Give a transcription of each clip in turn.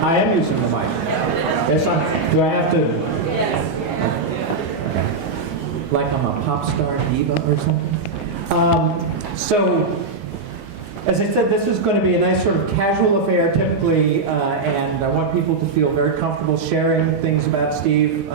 I am using the mic. Yes, do I have to? Yes. Okay. Like I'm a pop star diva or something? So, as I said, this is going to be a nice sort of casual affair typically, and I want people to feel very comfortable sharing things about Steve.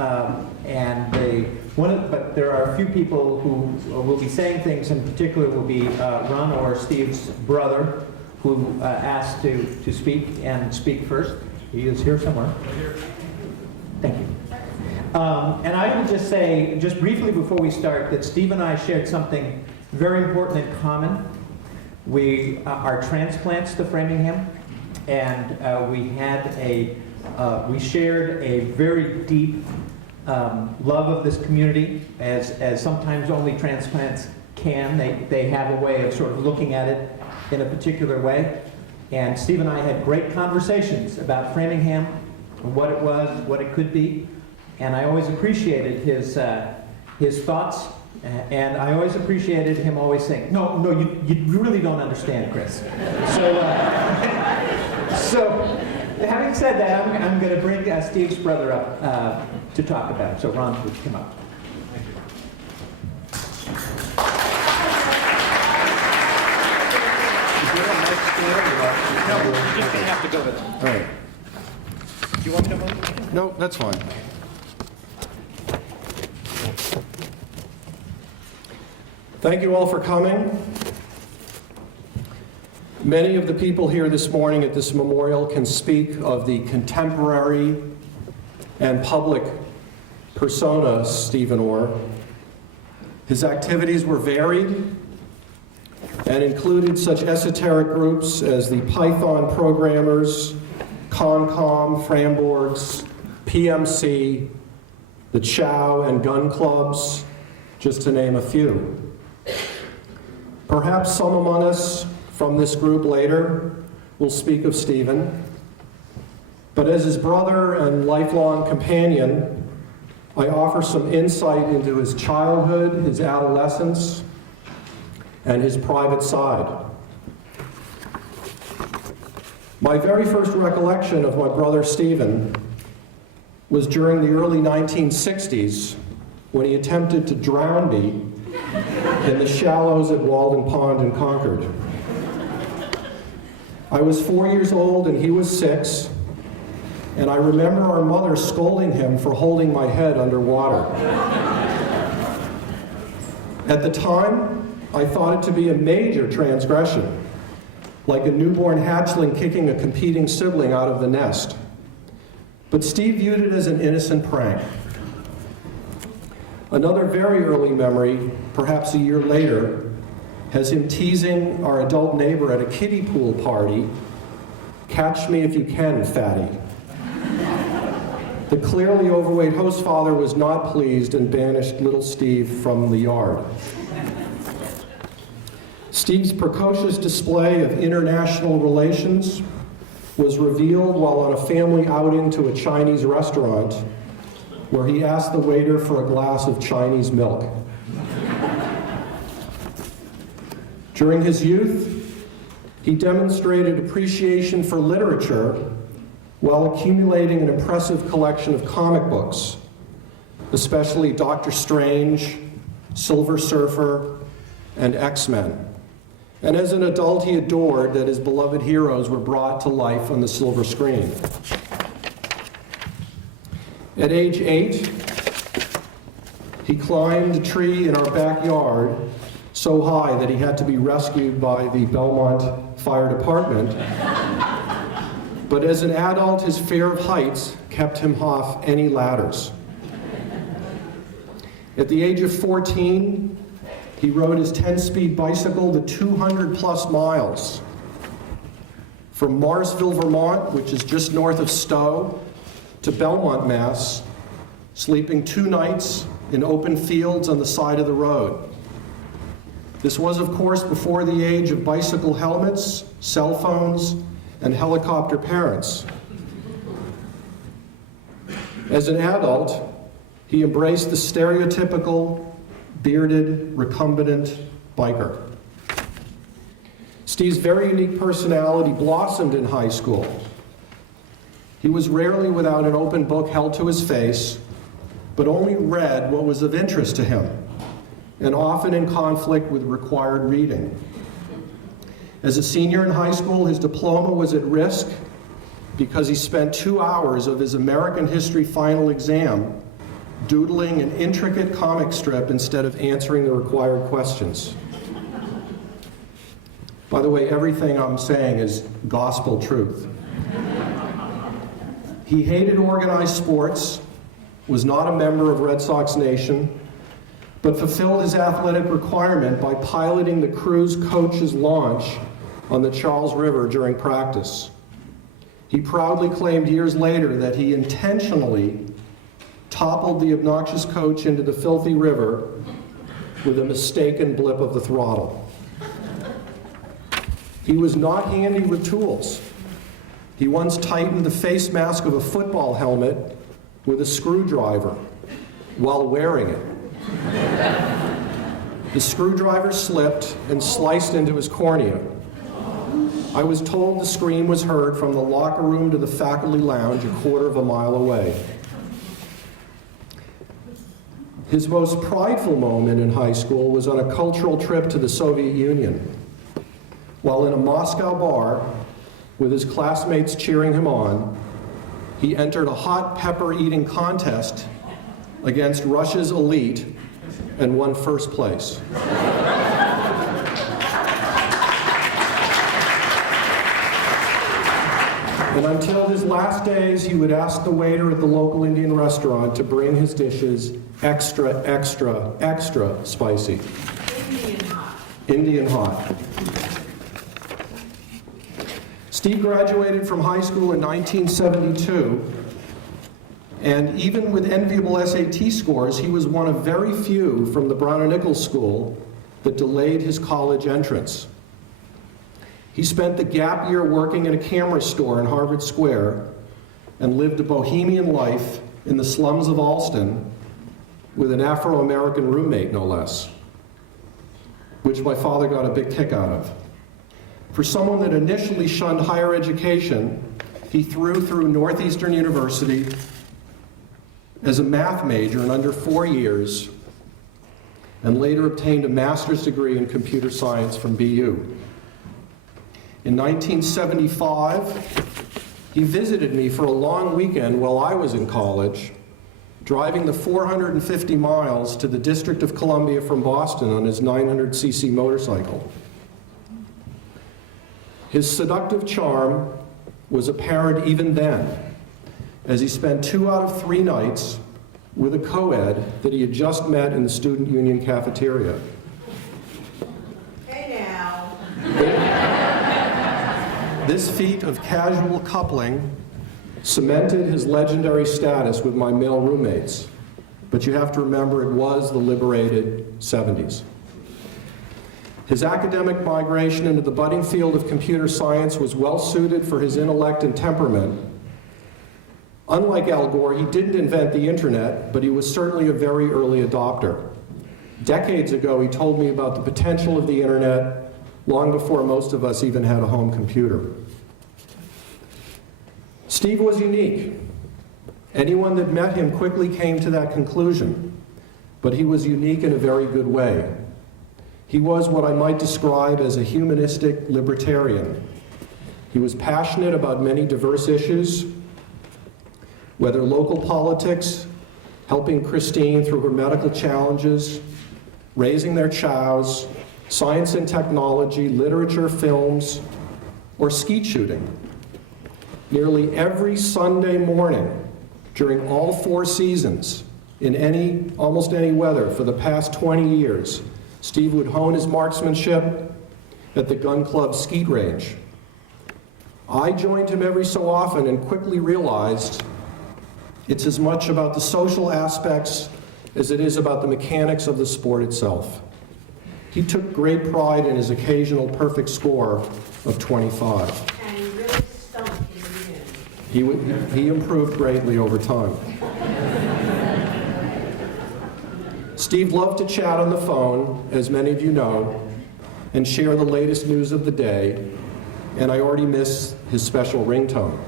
But there are a few people who will be saying things. In particular, will be Ron Orr, Steve's brother, who asked to speak and speak first. He is here somewhere. Thank you. And I will just say, just briefly before we start, that Steve and I shared something very important in common. We are transplants to Framingham, and we shared a very deep love of this community, as sometimes only transplants can. They have a way of sort of looking at it in a particular way. And Steve and I had great conversations about Framingham, what it was, what it could be, and I always appreciated his thoughts. And I always appreciated him always saying, no, you really don't understand, Chris. So having said that, I'm going to bring Steve's brother up to talk about it. So Ron, would you come up? No, you're just going to have to go to them. All right. Do you want me to hold? No, that's fine. Thank you all for coming. Many of the people here this morning at this memorial can speak of the contemporary and public persona Stephen Orr. His activities were varied and included such esoteric groups as the Python programmers, CONCOM, Framboards, PMC, the Chow and gun clubs, just to name a few. Perhaps some among us from this group later will speak of Stephen, but as his brother and lifelong companion, I offer some insight into his childhood, his adolescence, and his private side. My very first recollection of my brother Stephen was during the early 1960s when he attempted to drown me in the shallows at Walden Pond in Concord. I was 4 years old and he was 6, and I remember our mother scolding him for holding my head underwater. At the time, I thought it to be a major transgression, like a newborn hatchling kicking a competing sibling out of the nest. But Steve viewed it as an innocent prank. Another very early memory, perhaps a year later, has him teasing our adult neighbor at a kiddie pool party, "Catch me if you can, fatty." The clearly overweight host father was not pleased and banished little Steve from the yard. Steve's precocious display of international relations was revealed while on a family outing to a Chinese restaurant, where he asked the waiter for a glass of Chinese milk. During his youth, he demonstrated appreciation for literature while accumulating an impressive collection of comic books, especially Dr. Strange, Silver Surfer, and X-Men. And as an adult, he adored that his beloved heroes were brought to life on the silver screen. At age 8, he climbed a tree in our backyard so high that he had to be rescued by the Belmont Fire Department. But as an adult, his fear of heights kept him off any ladders. At the age of 14, he rode his 10-speed bicycle the 200-plus miles from Marsville, Vermont, which is just north of Stowe, to Belmont, Mass., sleeping 2 nights in open fields on the side of the road. This was, of course, before the age of bicycle helmets, cell phones, and helicopter parents. As an adult, he embraced the stereotypical bearded, recumbent biker. Steve's very unique personality blossomed in high school. He was rarely without an open book held to his face, but only read what was of interest to him, and often in conflict with required reading. As a senior in high school, his diploma was at risk because he spent 2 hours of his American history final exam doodling an intricate comic strip instead of answering the required questions. By the way, everything I'm saying is gospel truth. He hated organized sports, was not a member of Red Sox Nation, but fulfilled his athletic requirement by piloting the crew's coach's launch on the Charles River during practice. He proudly claimed years later that he intentionally toppled the obnoxious coach into the filthy river with a mistaken blip of the throttle. He was not handy with tools. He once tightened the face mask of a football helmet with a screwdriver while wearing it. The screwdriver slipped and sliced into his cornea. I was told the scream was heard from the locker room to the faculty lounge a quarter of a mile away. His most prideful moment in high school was on a cultural trip to the Soviet Union. While in a Moscow bar, with his classmates cheering him on, he entered a hot pepper eating contest against Russia's elite and won first place. And until his last days, he would ask the waiter at the local Indian restaurant to bring his dishes extra, extra, extra spicy. Indian hot. Indian hot. Steve graduated from high school in 1972, and even with enviable SAT scores, he was one of very few from the Brown and Nichols School that delayed his college entrance. He spent the gap year working in a camera store in Harvard Square and lived a bohemian life in the slums of Allston with an Afro-American roommate, no less, which my father got a big kick out of. For someone that initially shunned higher education, he through Northeastern University as a math major in under 4 years, and later obtained a master's degree in computer science from BU. In 1975, he visited me for a long weekend while I was in college, driving the 450 miles to the District of Columbia from Boston on his 900cc motorcycle. His seductive charm was apparent even then, as he spent 2 out of 3 nights with a co-ed that he had just met in the student union cafeteria. Hey now. This feat of casual coupling cemented his legendary status with my male roommates, but you have to remember it was the liberated 70s. His academic migration into the budding field of computer science was well suited for his intellect and temperament. Unlike Al Gore, he didn't invent the internet, but he was certainly a very early adopter. Decades ago, he told me about the potential of the internet long before most of us even had a home computer. Steve was unique. Anyone that met him quickly came to that conclusion, but he was unique in a very good way. He was what I might describe as a humanistic libertarian. He was passionate about many diverse issues, whether local politics, helping Christine through her medical challenges, raising their chows, science and technology, literature, films, or skeet shooting. Nearly every Sunday morning during all 4 seasons, in almost any weather for the past 20 years, Steve would hone his marksmanship at the gun club skeet range. I joined him every so often and quickly realized it's as much about the social aspects as it is about the mechanics of the sport itself. He took great pride in his occasional perfect score of 25. And he really stunk in the end. He improved greatly over time. Steve loved to chat on the phone, as many of you know, and share the latest news of the day, and I already miss his special ringtone.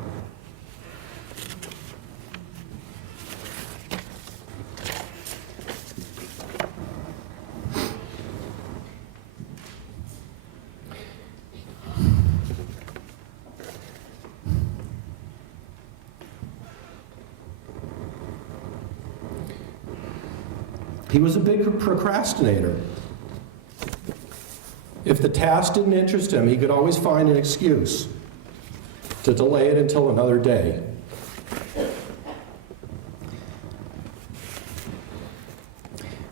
He was a big procrastinator. If the task didn't interest him, he could always find an excuse to delay it until another day.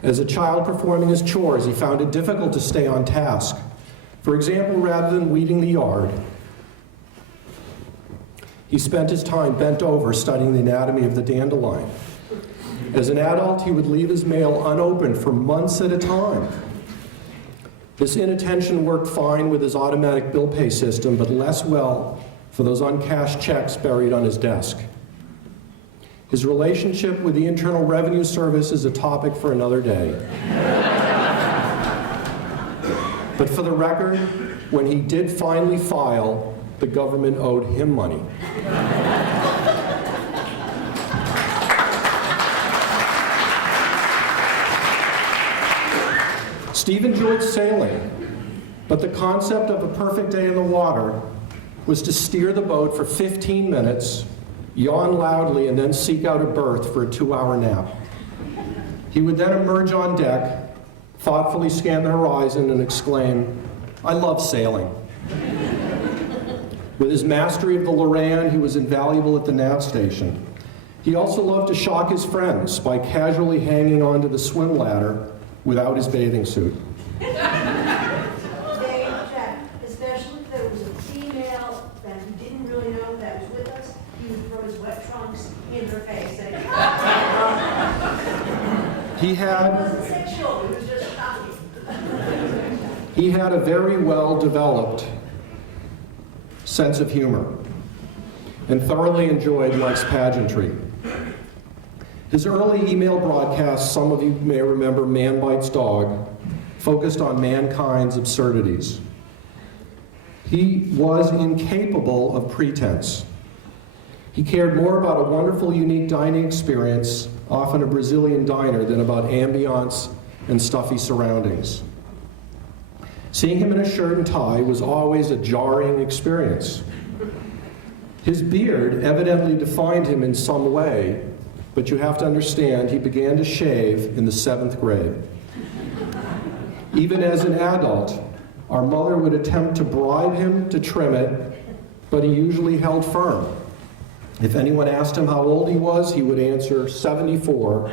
As a child performing his chores, he found it difficult to stay on task. For example, rather than weeding the yard, he spent his time bent over studying the anatomy of the dandelion. As an adult, he would leave his mail unopened for months at a time. This inattention worked fine with his automatic bill pay system, but less well for those uncashed checks buried on his desk. His relationship with the Internal Revenue Service is a topic for another day. But for the record, when he did finally file, the government owed him money. Steve enjoyed sailing, but the concept of a perfect day in the water was to steer the boat for 15 minutes, yawn loudly, and then seek out a berth for a 2-hour nap. He would then emerge on deck, thoughtfully scan the horizon, and exclaim, "I love sailing." With his mastery of the Loran, he was invaluable at the nav station. He also loved to shock his friends by casually hanging onto the swim ladder without his bathing suit. Especially if there was a female that we didn't really know that was with us, he would throw his wet trunks in her face. And He it had wasn't sexual, it was just shocking. He had a very well-developed sense of humor and thoroughly enjoyed life's pageantry. His early email broadcasts, some of you may remember Man Bites Dog, focused on mankind's absurdities. He was incapable of pretense. He cared more about a wonderful, unique dining experience, often a Brazilian diner, than about ambiance and stuffy surroundings. Seeing him in a shirt and tie was always a jarring experience. His beard evidently defined him in some way, but you have to understand he began to shave in the 7th grade. Even as an adult, our mother would attempt to bribe him to trim it, but he usually held firm. If anyone asked him how old he was, he would answer 74,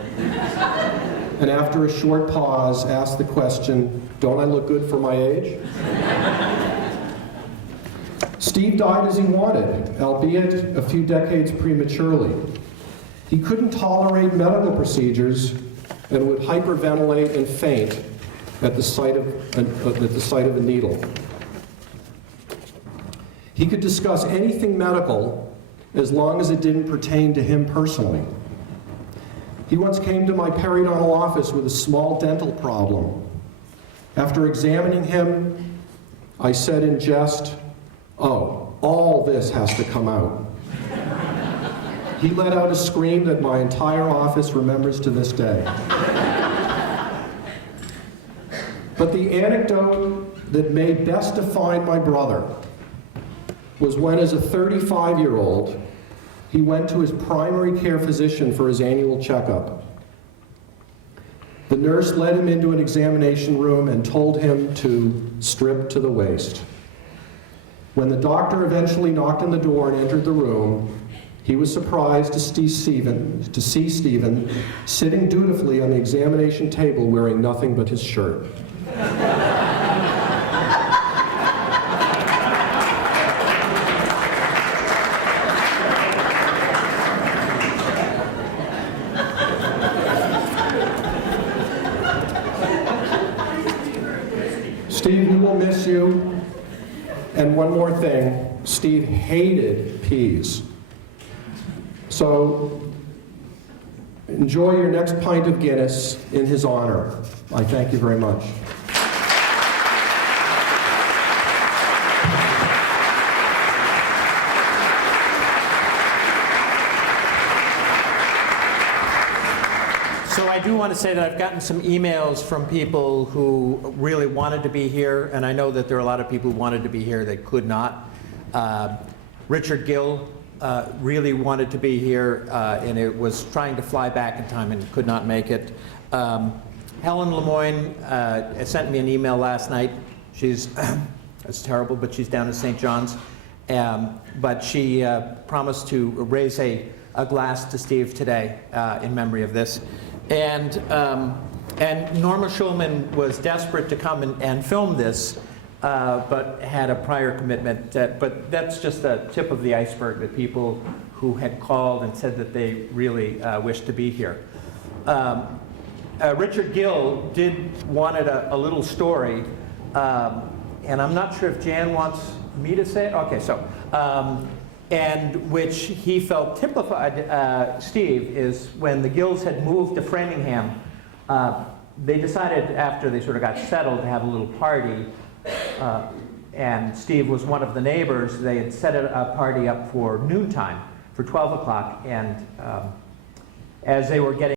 and after a short pause, ask the question, "Don't I look good for my age?" Steve died as he wanted, albeit a few decades prematurely. He couldn't tolerate medical procedures and would hyperventilate and faint at the sight of a needle. He could discuss anything medical as long as it didn't pertain to him personally. He once came to my periodontal office with a small dental problem. After examining him, I said in jest, "Oh, all this has to come out." He let out a scream that my entire office remembers to this day. But the anecdote that may best define my brother was when, as a 35-year-old, he went to his primary care physician for his annual checkup. The nurse led him into an examination room and told him to strip to the waist. When the doctor eventually knocked on the door and entered the room, he was surprised to see Stephen sitting dutifully on the examination table wearing nothing but his shirt. Steve, we will miss you. And one more thing, Steve hated peas. So enjoy your next pint of Guinness in his honor. I thank you very much. So I do want to say that I've gotten some emails from people who really wanted to be here, and I know that there are a lot of people who wanted to be here that could not. Richard Gill really wanted to be here, and it was trying to fly back in time and could not make it. Helen Lemoyne sent me an email last night. She's, it's terrible, but she's down at St. John's. But she promised to raise a glass to Steve today in memory of this. And Norma Schulman was desperate to come and film this, but had a prior commitment. But that's just the tip of the iceberg, the people who had called and said that they really wished to be here. Richard Gill wanted a little story, and I'm not sure if Jan wants me to say it. Okay, so, and which he felt typified Steve is when the Gills had moved to Framingham, they decided after they sort of got settled to have a little party, and Steve was one of the neighbors. They had set a party up for noontime, for 12 o'clock, and as they were getting